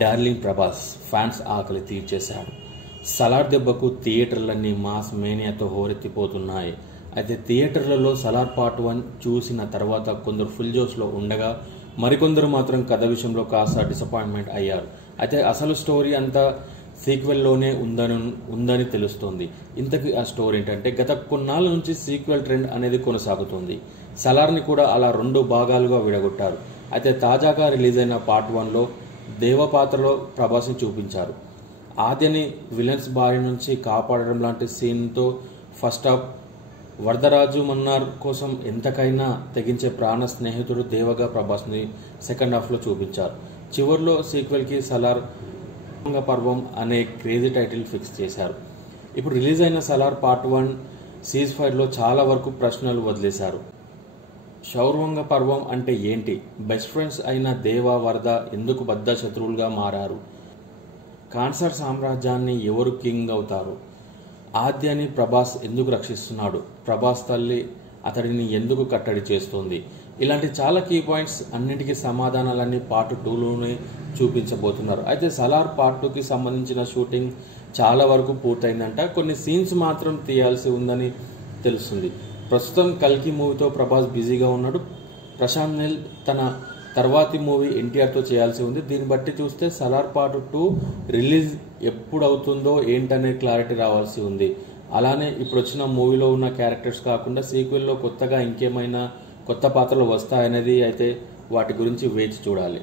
Darling Prabhas fans ఆకలి తీర్చేశాడు. సలార్ దెబ్బకు థియేటర్లన్నీ mass మేనియాతో హోరెత్తిపోతున్నాయి. అయితే థియేటర్లలో సలార్ పార్ట్ 1 చూసిన తర్వాత కొందరు ఫుల్ జోష్లో ఉండగా మరికొందరు మాత్రం కథ విషయంలో కాస్త డిసప్పాయింట్మెంట్ అయ్యారు. అయితే అసలు స్టోరీ అంతా సీక్వెల్లోనే ఉందని తెలుస్తోంది. ఇంతకీ ఆ స్టోరీ ఏంటంటే, గత కొన్నాళ్ళ నుంచి సీక్వెల్ ట్రెండ్ అనేది కొనసాగుతుంది. సలార్ని కూడా అలా 2 భాగాలుగా విడగొట్టారు. అయితే తాజాగా రిలీజ్ అయిన పార్ట్ 1లో దేవ పాత్రలో ప్రభాస్ని చూపించారు. ఆద్యని విలన్స్ బారి నుంచి కాపాడడం లాంటి సీన్తో ఫస్ట్ హాఫ్ వరదరాజు మన్నార్ కోసం ఎంతకైనా తెగించే ప్రాణ స్నేహితుడు దేవగా ప్రభాస్ని సెకండ్ హాఫ్లో చూపించారు. చివరిలో సీక్వెల్కి సలార్ పర్వం అనే క్రేజీ టైటిల్ ఫిక్స్ చేశారు. ఇప్పుడు రిలీజ్ అయిన సలార్ పార్ట్ 1 సీజ్ ఫైర్లో చాలా వరకు ప్రశ్నలు వదిలేశారు. శౌర్వంగ పర్వం అంటే ఏంటి? బెస్ట్ ఫ్రెండ్స్ అయిన దేవ వరద ఎందుకు బద్ద శత్రువులుగా మారారు? కాన్సర్ సామ్రాజ్యాన్ని ఎవరు కింగ్ అవుతారు? ఆద్యని ప్రభాస్ ఎందుకు రక్షిస్తున్నాడు? ప్రభాస్ తల్లి అతడిని ఎందుకు కట్టడి చేస్తుంది? ఇలాంటి చాలా కీ పాయింట్స్ అన్నింటికీ సమాధానాలన్నీ పార్ట్ 2లోనే చూపించబోతున్నారు. అయితే సలార్ పార్ట్ 2కి సంబంధించిన షూటింగ్ చాలా వరకు పూర్తయిందంట. కొన్ని సీన్స్ మాత్రం తీయాల్సి ఉందని తెలుస్తుంది. ప్రస్తుతం కల్కి మూవీతో ప్రభాస్ బిజీగా ఉన్నాడు. ప్రశాంత్ నీల్ తన తర్వాతి మూవీ ఎన్టీఆర్తో చేయాల్సి ఉంది. దీన్ని బట్టి చూస్తే సలార్ పార్ట్ 2 రిలీజ్ ఎప్పుడు అవుతుందో ఏంటనే క్లారిటీ రావాల్సి ఉంది. అలానే ఇప్పుడు వచ్చిన మూవీలో ఉన్న క్యారెక్టర్స్ కాకుండా సీక్వెల్లో కొత్తగా ఇంకేమైనా కొత్త పాత్రలు వస్తాయనేది అయితే వాటి గురించి వేచి చూడాలి.